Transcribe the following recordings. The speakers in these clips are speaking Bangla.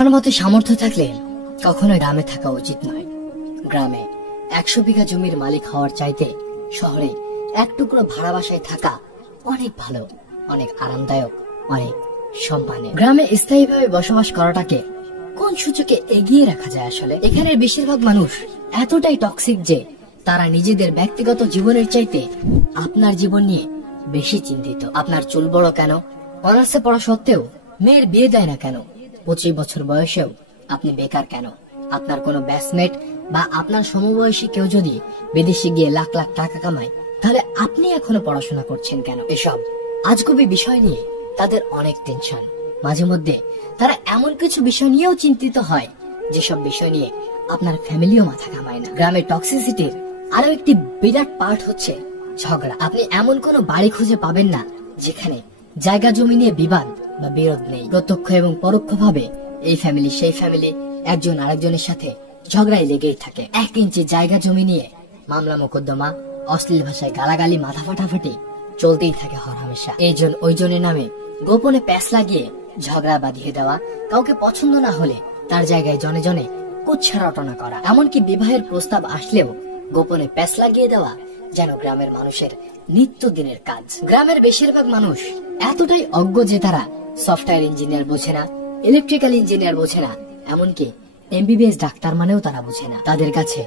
আমার মতে সামর্থ্য থাকলে কখনোই গ্রামে থাকা উচিত নয়। গ্রামে 100 বিঘা জমির মালিক হওয়ার চাইতে শহরে এক টুকরো ভাড়া বাসায় থাকা অনেক ভালো, অনেক আরামদায়ক, অনেক সম্মানের। গ্রামে স্থায়ীভাবে বসবাস করাটাকে কোন সূচকে এগিয়ে রাখা যায়? আসলে এখানের বেশিরভাগ মানুষ এতটাই টক্সিক যে তারা নিজেদের ব্যক্তিগত জীবনের চাইতে আপনার জীবন নিয়ে বেশি চিন্তিত। আপনার চুল বড় কেন, অনার্সে পড়া সত্ত্বেও মেয়ের বিয়ে দেয় না কেন, 25 বছর বয়সেও আপনি বেকার কেন, আপনার কোনো ব্যাচমেট বা আপনার সমবয়সী কেউ যদি বিদেশে গিয়ে লাখ লাখ টাকা কামায় তাহলে আপনি এখনো পড়াশোনা করছেন কেন? এসব আজগুবি বিষয় নিয়ে তাদের অনেক টেনশন। মাঝে মধ্যে তারা এমন কিছু বিষয় নিয়েও চিন্তিত হয় যেসব বিষয় নিয়ে আপনার ফ্যামিলিও মাথা ঘামায় না। গ্রামের টক্সিসিটির আরো একটি বিরাট পার্ট হচ্ছে ঝগড়া। আপনি এমন কোনো বাড়ি খুঁজে পাবেন না যেখানে জায়গা জমি নিয়ে বিবাদ বা বিরোধ নেই। প্রত্যক্ষ এবং পরোক্ষভাবে এই ফ্যামিলি সেই ফ্যামিলি একজন আরেকজনের সাথে ঝগড়াই লেগেই থাকে। 1 ইঞ্চি জায়গা জমি নিয়ে মামলা মোকদ্দমা, অশ্লীল ভাষায় গালাগালি, মাথা ফাটাফাটি চলতেই থাকে হরহামেশা। এইজন ওইজনের নামে গোপনে প্যাঁচ লাগিয়ে ঝগড়া বাঁধিয়ে দেওয়া, কাউকে পছন্দ না হলে তার জায়গায় জনে জনে কুচ্ছা রটনা করা, এমনকি বিবাহের প্রস্তাব আসলেও গোপনে প্যাঁচ লাগিয়ে দেওয়া যেন গ্রামের মানুষের নিত্যদিনের কাজ। গ্রামের বেশিরভাগ মানুষ এতটাই অজ্ঞ যে তারা সফটওয়্যার ইঞ্জিনিয়ার বোঝে না, ইলেকট্রিক্যাল ইঞ্জিনিয়ার বোঝে না, এমনকি MBBS ডাক্তার মানেও তারা বোঝে না। তাদের কাছে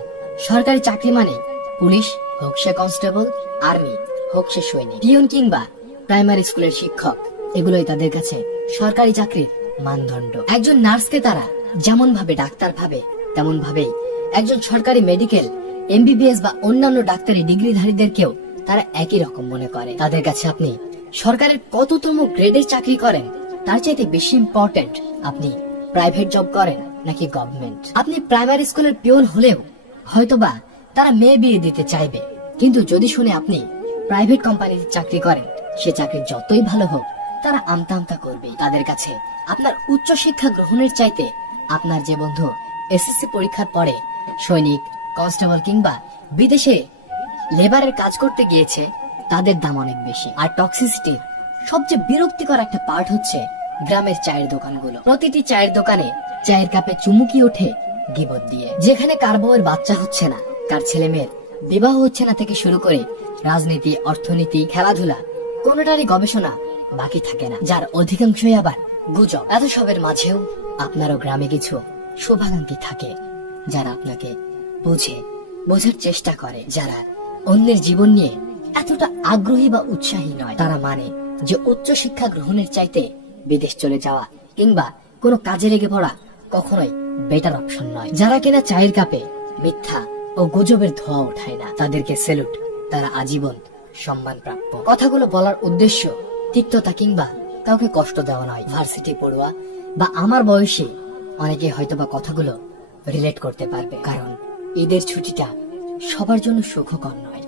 সরকারি চাকরি মানে পুলিশ হোক সে কনস্টেবল, আর্মি হোক সে সৈনিক, পিয়ন কিংবা প্রাইমারি স্কুলের শিক্ষক, এগুলোই তাদের কাছে সরকারি চাকরির মানদণ্ড। একজন নার্সকে তারা যেমন ভাবে ডাক্তার ভাবে তেমন ভাবেই একজন সরকারি মেডিকেল, MBBS বা অন্যান্য ডাক্তারি ডিগ্রিধারীদেরকেও তারা একই রকম মনে করে। তাদের কাছে আপনি সরকারের কততম গ্রেডের চাকরি করেন তার চাইতে বেশি ইম্পর্টেন্ট আপনি প্রাইভেট জব করেন নাকি গভর্নমেন্ট। আপনি প্রাইমারি স্কুলের পিয়ন হলেও হয়তোবা তারা মেয়ে বিয়ে দিতে চাইবে, কিন্তু যদি শুনে আপনি প্রাইভেট কোম্পানিতে চাকরি করেন সে চাকরি যতই ভালো হোক তারা আমতা আমতা করবে। তাদের কাছে আপনার উচ্চ শিক্ষা গ্রহণের চাইতে আপনার যে বন্ধু SSC পরীক্ষার পরে সৈনিক, কনস্টেবল কিংবা বিদেশে লেবারের কাজ করতে গিয়েছে তাদের দাম অনেক বেশি। আর টক্সিসিটির সবচেয়ে বিরক্তিকর একটা পার্ট হচ্ছে গ্রামের চায়ের দোকানগুলো। প্রতিটি চায়ের দোকানে চায়ের কাপে চুমুকি ওঠে গিবত দিয়ে। যেখানে কার বউয়ের বাচ্চা হচ্ছে না, কার ছেলে মেয়ের বিবাহ হচ্ছে না থেকে শুরু করে রাজনীতি, অর্থনীতি, খেলাধুলা কোনোটারই গবেষণা বাকি থাকে না, যার অধিকাংশই আবার গুজব। এত সবের মাঝেও আপনারও গ্রামে কিছু শুভাকাঙ্ক্ষী থাকে যারা আপনাকে বোঝার চেষ্টা করে, যারা অন্যের জীবন নিয়ে এতটা আগ্রহী বা উৎসাহী নয়। তারা মানে যে উচ্চ শিক্ষা গ্রহণের চাইতে বিদেশ চলে যাওয়া কিংবা কোনো কাজে লেগে পড়া কখনোই বেটার অপশন নয়। যারা কিনা চায়ের কাপে মিথ্যা ও গুজবের ধোঁয়া ওঠায় না, তাদেরকে স্যালুট। তারা আজীবন সম্মান প্রাপ্য। কথাগুলো বলার উদ্দেশ্য তিক্ততা কিংবা কাউকে কষ্ট দেওয়া নয়। ভার্সিটি পড়ুয়া বা আমার বয়সী অনেকে হয়তোবা কথাগুলো রিলেট করতে পারবে, কারণ ঈদের ছুটিটা সবার জন্য সুখকর নয়।